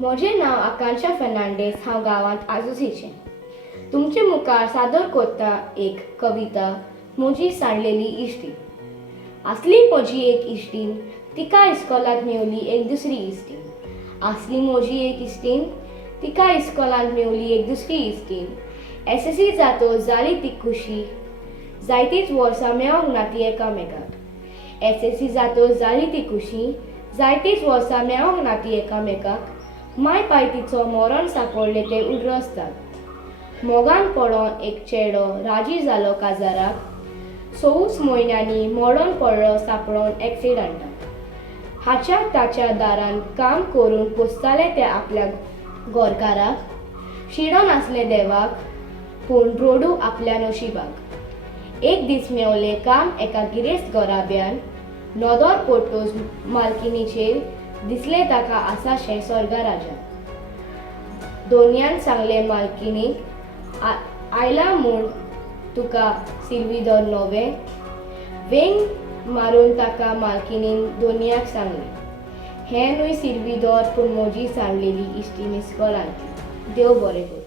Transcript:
म्हजें नांव आकांक्षा फर्नांडीस, हांव गांवांत आजुसीचें. तुमचे मुखार सादर करता एक कविता, म्हजी सांडलेली इश्टीण. आसली म्हजी एक इश्टीण, तिका इस्कोलांत मेवली एक दुसरी इश्टीण. आसली म्हजी एक इश्टीण, तिका इस्कोलांत मेवली एक दुसरी इश्टीण. एसएससी जातो जाली ती खुशी, जायतींच वर्सां मेळोंक ना ती एकामेकाक. एसएससी जातो जाली ती खुशी, जायतींच वर्सां मेळोंक ना ती एकामेकाक. माय पायतीचो मोरण सांपडले ते उड्रसतात. मोगान पडोन एक चेडो राजी जालो काजाराक. 24 म्हयन्यांनी मोडोन पडलो सांपडोन एक्सिडंटाक. हाच्या ताच्या दारान काम करून पोसताले ते आपल्या गोरकाराक. शिडो नासले देवाक, पूण रोडू आपल्या नशिबाक. एक दीस मेवलें काम एका गिरेस्त गोराब्यान. नोदोर पोट्टोस मालकिनीचेर दिसलें ताका आसाशें स्वर्गराज्यान. दोनयान सांगलें मालकिनीक, आयलां म्हूण तुका सिरविदोर नोवें. वेंग मारून ताका मालकिनीन दोनयाक सांगलें, हें न्हय सिरविदोर, पूण म्हजी सांडलेली इश्टीण इस्कोलांतली. देव बरें करूं.